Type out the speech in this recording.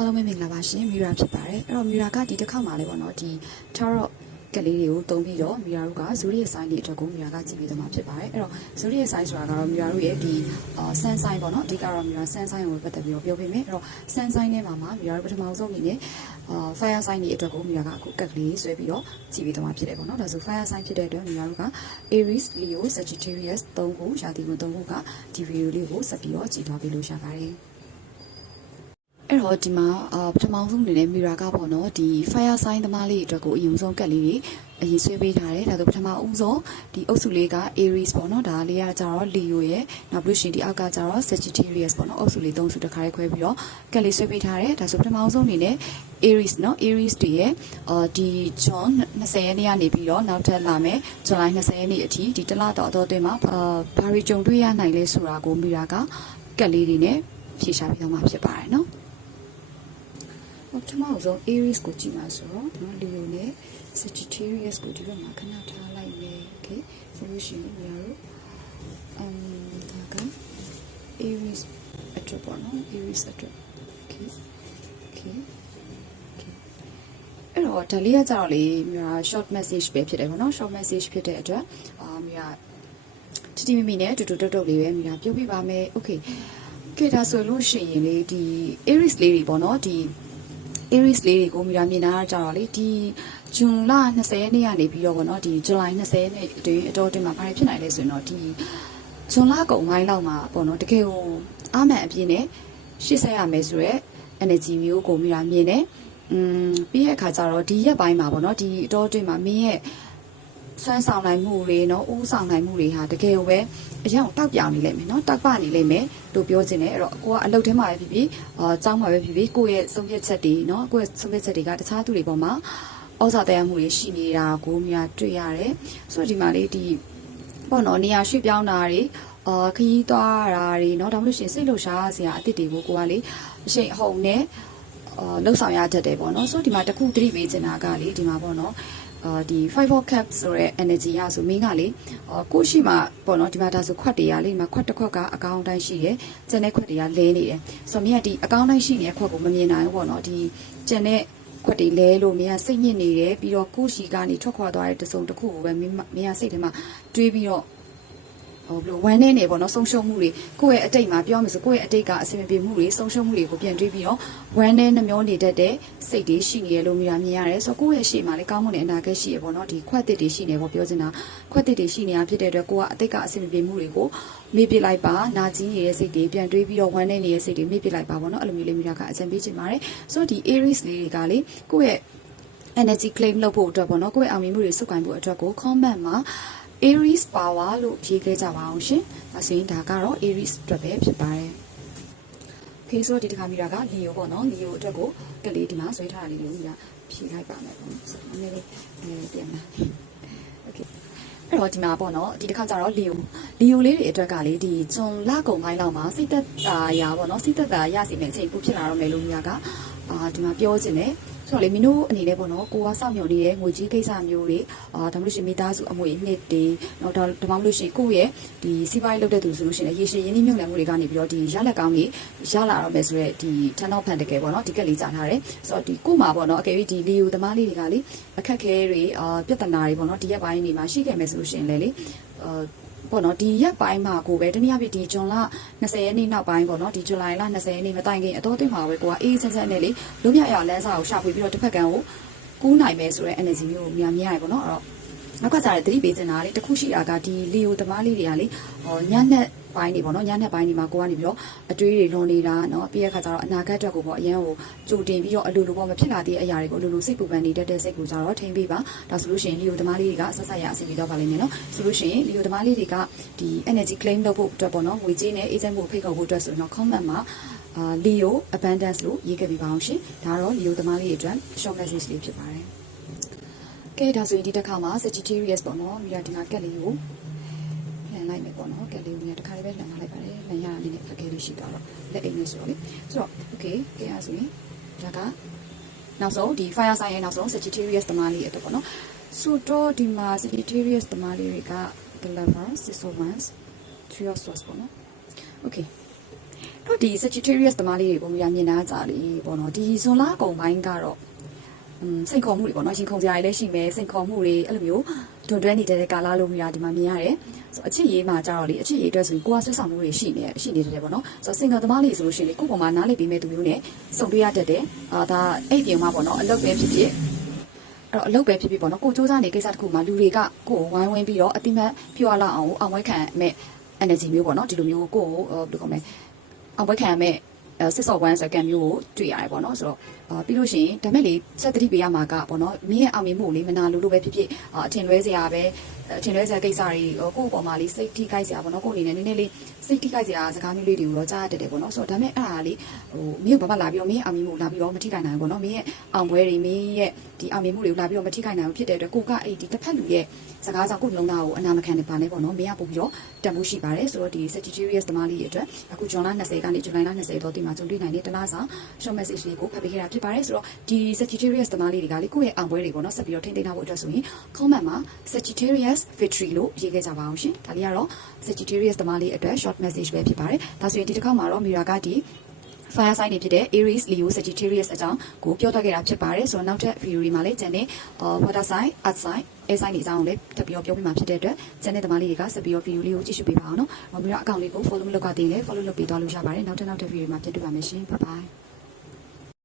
အားလုံးပဲမင်္ဂလာပါရှင်မီရာဖြစ်ပါတယ်အဲ့တော့မီရာကဒီတစ်ခေါက်မှာလည်းပေါ့နော်ဒီ tarot ကလေးတွေကိုတုံးပြီးတော့မီရာတို့ကဇူရီရဲ့ sign တွေအတွက်ကိုမီရာကကြည့်ပြီးတော့မှာဖြစ်ပါတယ်အဲ့တော့ဇူရီရဲ့ sign ဆိုတာကတော့မီရာတို့ရဲ့ဒီ sun sign ပေါ့နော်အဓိကတော့မီရာ sun sign ကိုပတ်သက်ပြီးတော့ပြောပြမယ်အဲ့တော့ sun sign ထဲမှာမီရာတို့ပထမဆုံးအနေနဲ့fire sign တွေအတွက်ကိုမီရာကအခုကက်ကလေးဆွဲပြီးတော့ကြည့်ပြီးတော့မှာဖြစ်တယ်ပေါ့နော်ဒါဆို fire sign ဖြစ်တဲ့အတွက်မီရာတို့က Aries Leo Sagittarius 3ခုရာသီဝင်3ခုကဒီဗီဒီယိုလေးကိုဆက်ပြီးတော့ကြည့်သွားပြီးလို့ရပါတယ်အဲ့တော့ဒီမှာပထမဆုံးအနေနဲ့မီရာကပေါ့နော်ဒီ fire sign သမားလေးအတွက်ကိုအရင်ဆုံးကက်လေးတွေအရင်ဆွဲပေးထားတယ်ဒါဆိုပထမဦးဆုံးဒီအုပ်စုလေးက Aries ပေါ့နော်ဒါလေးကကြတော့ Leo ရဲ့နောက်ပြီးရှင်ဒီအောက်ကကြတော့ Sagittarius ပေါ့နော်အုပ်စုလေး၃စုတစ်ခါလေးခွဲပြီးတော့ကက်လေးဆွဲပေးထားတယ်ဒါဆိုပထမဆုံးအနေနဲ့ Aries နော် Aries တွေရဲ့ဒီ June 20ရက်နေ့ကနေပြီးတော့နောက်ထပ်လာမယ် July 20ရက်နေ့အထိဒီတစ်လတော့အတော်အတွင်းမှာဘာတွေကြုံတွေ့ရနိုင်လဲဆိုတာကိုမီရာကကက်လေးတွေနဲ့ဖြေရှာပြီးတော့မှဖြစ်ပါတယ်နော်ပထမဆုံး Aries ကိုကြည့်မှာဆိုတော့နော် Leo နဲ့ Sagittarius ကိုဒီဘက်မှာခဏထားလိုက်မယ် okay ဆိုလို့ရှိရင်ညာတို့ဒါက Aries အတွက်ပေါ့နော် Aries အတွက် okay အဲ့တော့ဒါလေးကကြတော့လေမြန်မာ short message ပဲဖြစ်တယ်ပေါ့နော် short message ဖြစ်တဲ့အတွက်မြန်မာတီမီနဲ့တူတူတုတ်တုတ်လေးပဲမြန်မာပြောပြပါမယ် okay ကဲဒါဆိုလို့ရှိရင်လေဒီ Aries လေးတွေပေါ့နော်ဒီAries လေးတွေကိုမီရာမြင်တာကြတော့လေဒီဂျွန်လ20ရက်နေ့ကနေပြီးတော့ဗောနော်ဒီဇူလိုင်20ရက်နေ့အတွင်းအတော်တင်မှာဘာတွေဖြစ်နိုင်လဲဆိုရင်တော့ဒီဂျွန်လကုန်ပိုင်းလောက်မှာဗောနော်တကယ်ကိုအမှန်အပြည့်နဲ့ရှေ့ဆက်ရမယ်ဆိုရက် energy မျိုးကိုမီရာမြင်တယ်ပြီးရဲ့အခါကျတော့ဒီရက်ပိုင်းမှာဗောနော်ဒီအတော်တင်မှာမင်းရဲ့ဆွမ်းဆောင်နိုင်မှုတွေနော်ဦးဆောင်နိုင်မှုတွေဟာတကယ်ကိုပဲအရင်တောက်ပြောင်နေလိမ့်မယ်နော်တောက်ပနေလိမ့်မယ်လို့ပြောချင်တယ်အဲ့တော့ကိုကအလုပ်ထဲမှာပဲဖြစ်ဖြစ်ကျောင်းမှာပဲဖြစ်ဖြစ်ကိုယ့်ရဲ့ဆုံးဖြတ်ချက်တွေနော်ကိုယ့်ရဲ့ဆုံးဖြတ်ချက်တွေကတခြားသူတွေပေါ်မှာဩဇာတရားမှုတွေရှိနေတာကိုများတွေ့ရတယ်ဆိုတော့ဒီမှာလေးဒီပေါ့နော်နေရာရွှေ့ပြောင်းတာတွေခရီးသွားတာတွေနော်ဒါမှမဟုတ်ရှင်စိတ်လှုပ်ရှားစရာအသစ်တွေကိုကိုကလေအရှိန်အဟုန်နဲ့လှုပ်ဆောင်ရတတ်တယ်ပေါ့နော်ဆိုတော့ဒီမှာတခုသတိပေးချင်တာကလေဒီမှာပေါ့နော်ဒီ 5 of cups ဆိုတဲ့ energy ရဆိုမင်းကလေကိုရှိမှာပေါ့နော်ဒီမှာဒါဆိုခွက်တွေကလေဒီမှာခွက်တစ်ခွက်ကအကောင်းတိုင်းရှိတယ်ကျန်တဲ့ခွက်တွေကလဲနေတယ်ဆိုတော့မင်းကဒီအကောင်းတိုင်းရှိနေတဲ့ခွက်ကိုမမြင်နိုင်ဘူးပေါ့နော်ဒီကျန်တဲ့ခွက်တွေလဲလို့မင်းကစိတ်ညစ်နေတယ်ပြီးတော့ကိုရှိကနေထွက်ခွာသွားတဲ့တစုံတစ်ခုကိုပဲမင်းကစိတ်ထဲမှာတွေးပြီးတော့ဘလို့ဝမ်းနေပေါ့နော်ဆုံးရှုံးမှုတွေကိုယ့်ရဲ့အတိတ်မှာပြောမယ်ဆိုကိုယ့်ရဲ့အတိတ်ကအဆင်မပြေမှုတွေဆုံးရှုံးမှုတွေကိုပြန်တွေးပြီးတော့ဝမ်းနေနှမျောနေတတ်တဲ့စိတ်တွေရှိနေရလို့မြင်ရတယ်ဆိုတော့ကိုယ့်ရဲ့ရှေ့မှာလေကောင်းမွန်တဲ့အနာဂတ်ရှိရပေါ့နော်ဒီခွက်တစ်တွေရှိနေပေါ့ပြောချင်တာခွက်တစ်တွေရှိနေတာဖြစ်တဲ့အတွက်ကိုကအတိတ်ကအဆင်မပြေမှုတွေကိုမေ့ပြလိုက်ပါနာကျင်နေတဲ့စိတ်တွေပြန်တွေးပြီးတော့ဝမ်းနေနေတဲ့စိတ်တွေမေ့ပြလိုက်ပါပေါ့နော်အဲ့လိုမျိုးလေးမိတာကအကြံပေးချင်ပါတယ်ဆိုတော့ဒီ Aries လေးတွေကလေကိုယ့်ရဲ့ energy claim လုပ်ဖို့အတွက်ပေါ့နော်ကိုယ့်ရဲ့အောင်မြင်မှုတွေစုပ်ကိုင်ဖို့အတွက်ကို comment မှာAries power လို့ရေးခဲ့ကြပါအောင်ရှင်။ဒါဆိုရင်ဒါကတော့ Aries အတွက်ပဲဖြစ်ပါတယ်။ Okay ဆိုတော့ဒီတစ်ခါမိတာက Leo ပေါ့နော်။ Leo အတွက်ကိုကလေးဒီမှာဆွဲထားတာလေးကိုမိတာဖြည့်လိုက်ပါမယ်ပေါ့နော်။နည်းနည်းလေးပြန်လာ။ Okay အဲ့တော့ဒီမှာပေါ့နော်ဒီတစ်ခါကျတော့ Leo လေးတွေအတွက်ကလေဒီဇွန်လကုန်ပိုင်းလောက်မှာစိတ်သက်သာရာပေါ့နော်စိတ်သက်သာရစီမယ့်အချိန်ခုဖြစ်လာတော့မယ်လို့မိတာကဒီမှာပြောချင်တယ်ဆိုတော့လေမင်းတို့အနေနဲ့ပေါ့နော်ကိုကစောင့်မျှော်နေတဲ့ငွေကြီးကိစ္စမျိုးတွေဒါမှမဟုတ်ရှင်မိသားစုအမွေအနှစ်တွေတော့ဒါမှမဟုတ်ရှင်ကိုယ့်ရဲ့ဒီစီးပွားရေးလုပ်တဲ့သူဆိုလို့ရှိရင်ရေရှည်ရင်းနှီးမြှုပ်နှံမှုတွေကနေပြီးတော့ဒီရလက်ကောင်းတွေရလာတော့မယ်ဆိုတော့ဒီထန်တော့ဖန်တကယ်ပေါ့နော်ဒီကက်လေးကြားထားတယ်ဆိုတော့ဒီကို့မှာပေါ့နော်အကယ်၍ဒီလီယိုသမားလေးတွေကလေအခက်ခဲတွေပြဿနာတွေပေါ့နော်ဒီရက်ပိုင်းနေမှာရှိခဲ့မယ်ဆိုလို့ရှိရင်လေပေါ့နော်ဒီရက်ပိုင်းမှာကိုပဲတနည်းအားဖြင့်ဒီဇွန်လ20ရက်နေ့နောက်ပိုင်းပေါ့နော်ဒီဇူလိုင်လ20ရက်နေ့မတိုင်ခင်အတော်သိမှာပဲကိုကအေးဆက်ဆက်နဲ့လေလုံးမြရအောင်လမ်းစာကိုရှာဖွေပြီးတော့တစ်ဖက်ကံကိုကူးနိုင်မယ်ဆိုတဲ့ energy မျိုးကိုမြင်ရတယ်ပေါ့နော်အဲ့တော့နောက်ကစားတဲ့သတိပေးချင်တာလေတခုရှိတာကဒီလီယိုသမားလေးတွေကလေညနေပိုင်းနေပေါ့နော်ညနေပိုင်းနေမှာကိုကနေပြီးတော့အတွေးတွေလွန်နေတာနော်ပြီးရခါကျတော့အနာဂတ်အတွက်ကိုပေါ့အရန်ကိုကြိုတင်ပြီးတော့အလိုလိုပေါ့မဖြစ်လာတဲ့အရာတွေကိုအလိုလိုစိတ်ပူပန်နေတတ်တဲ့စိတ်ကိုကျတော့ထိန်းပေးပါဒါဆိုလို့ရှိရင်လီယိုသမားလေးတွေကဆက်ဆက်ရအဆင်ပြေတော့ပါလိမ့်မယ်နော်ဆိုလို့ရှိရင်လီယိုသမားလေးတွေကဒီ energy claim လုပ်ဖို့အတွက်ပေါ့နော်ငွေကြေးနဲ့အေးချမ်းမှုဖိတ်ခေါ်ဖို့အတွက်ဆိုတော့ comment မှာLeo abundance လို့ရေးခဲ့ပြီးပါအောင်ရှင်ဒါတော့ Leo သမားလေးတွေအတွက် short message လေးဖြစ်ပါတယ်ကဲဒါဆိုရင်ဒီတစ်ခါမှာ Sagittarius ပေါ့နော်မိရဒီမှာကက်လေးကိုလှန်လိုက်မယ်ပေါ့နော်ကက်လေးကိုတစ်ခါလေးပဲလှန်ထားလိုက်ပါတယ်လှန်ရအနေနဲ့အခက်အခဲလေးရှိတော့လက်အိမ်လေးဆိုတော့လေဆိုတော့ okay ကဲအဲ့ဆိုရင်ဒါကနောက်ဆုံးဒီ fire sign ရဲ့နောက်ဆုံး Sagittarius သမားလေးအတွက်ပေါ့နော်ဆိုတော့ဒီမှာ Sagittarius သမားလေးတွေက the lover 6 of wands 3 of swords ပေါ့နော် okay တော့ဒီ Sagittarius သမားလေးတွေကိုမြင်နာကြလေပေါ့နော်ဒီဇွန်လကုန်ပိုင်းကတော့စိန်ခေါ်မှုတွေပေါ့နော်ရှင်ခုံစရာတွေလည်းရှိမယ်စိန်ခေါ်မှုတွေအဲ့လိုမျိုးတွန်တွဲနေတဲ့ကာလလို့မြင်ဒီမှာမြင်ရတယ်ဆိုအချစ်ရေးမှာကြတော့လေအချစ်ရေးအတွက်ဆိုရင်ကိုယ်ကဆွတ်ဆောင်မှုတွေရှိနေတယ်ပေါ့နော်ဆိုစင်ကာသမားလေးဆိုလို့ရှိရင်လေကိုယ့်ပေါ်မှာနားလေပြီးမဲ့သူမျိုးနဲ့စုံတွေ့ရတတ်တယ်ဒါအဲ့ပြင်မှာပေါ့နော်အလုပ်ပဲဖြစ်ဖြစ်အဲ့တော့အလုပ်ပဲဖြစ်ဖြစ်ပေါ့နော်ကိုစူးစမ်းနေကိစ္စတစ်ခုမှာလူတွေကကိုယ်ဝိုင်းဝန်းပြီးတော့အတိမတ်ဖြောလာအောင်အောင်ဝဲခံမဲ့ energy မျိုးပေါ့နော်ဒီလိုမျိုးကိုယ်ဘယ်လိုခေါ်မလဲအောင်ဝဲခံမဲ့စစ်စော်ဝမ်းစကန်မျိုးကိုတွေ့ရတယ်ပေါ့နော်ဆိုတော့ပြီးလို့ရှိရင်ဒါမဲ့လေစက်တတိပေးရမှာကပေါ့နော်မင်းရဲ့အောင်မြင်မှုလေးမနာလို့ပဲဖြစ်ဖြစ်အထင်လွဲစရာပဲအထင်လွဲစရာကိစ္စတွေကိုယ့်အပေါ်မှာလေးစိတ်ထိခိုက်စရာပေါ့နော်ကိုယ်အနေနဲ့နည်းနည်းလေးစိတ်ထိခိုက်စရာစကားမျိုးလေးတွေကိုတော့ကြားရတယ်ပေါ့နော်ဆိုတော့ဒါမဲ့အဲ့ဒါလေးမင်းဘာမှလာပြီးတော့မင်းအောင်မြင်မှုလာပြီးတော့မထိခိုက်နိုင်ဘူးပေါ့နော်မင်းရဲ့အောင်ပွဲတွေမင်းရဲ့ဒီအောင်မြင်မှုတွေကိုလာပြီးတော့မထိခိုက်နိုင်ဘူးဖြစ်တဲ့အတွက်ကိုကအဲ့ဒီတစ်ဖက်လူရဲ့စကားကြောင့်ကိုယ်လုံးသားကိုအနာမခံနေပါနဲ့ပေါ့နော်မင်းကပို့ပြီးတော့တန်ဖိုးရှိပါတယ်ဆိုတော့ဒီ Sagittarius သမားလေးအတွက်အခုဇွန်လ20ကနေဇူလိုင်လ20တော့ဒီမှာကြုံတွေ့နိုင်တဲ့တလားဆောင် short message လေးကိုဖတ်ပေးခဲ့တာဖြစ်ပါတယ်ဆိုတော့ဒီ Sagittarius သမားလေးတွေကလေကိုယ့်ရဲ့အောင်ပွဲတွေပေါ့နော်ဆက်ပြီးတော့ထိန်းသိမ်းထားဖို့အတွက်ဆိုရင် comment မှာ Sagittarius victory လို့ရေးခဲ့ကြပါအောင်ရှင်ဒါလေးကတော့ Sagittarius သမားလေးအတွက် short message ပဲဖြစ်ပါတယ်ဒါဆိုရင်ဒီတစ်ခေါက်မှာတော့ Mira ကဒီ fire sign တွေဖြစ်တဲ့ Aries, Leo, Sagittarius အကြောင်းကိုပြောသွားခဲ့တာဖြစ်ပါတယ်ဆိုတော့နောက်ထပ် video တွေမှာလည်းကျန်တဲ့ water sign, earth sign, air sign တွေအကြောင်းကိုလည်းထပ်ပြီးတော့ပြောပြမှာဖြစ်တဲ့အတွက်ကျန်တဲ့သမားလေးတွေကဆက်ပြီးတော့ video လေးကိုကြည့်ရှုပေးပါအောင်နော်ပြီးတော့ account လေးကို follow လုပ်ကတည်းက follow လုပ်ပေးသွားလို့ရပါတယ်နောက်ထပ် video မှာပြန်တွေ့ပါမယ်ရှင် bye bye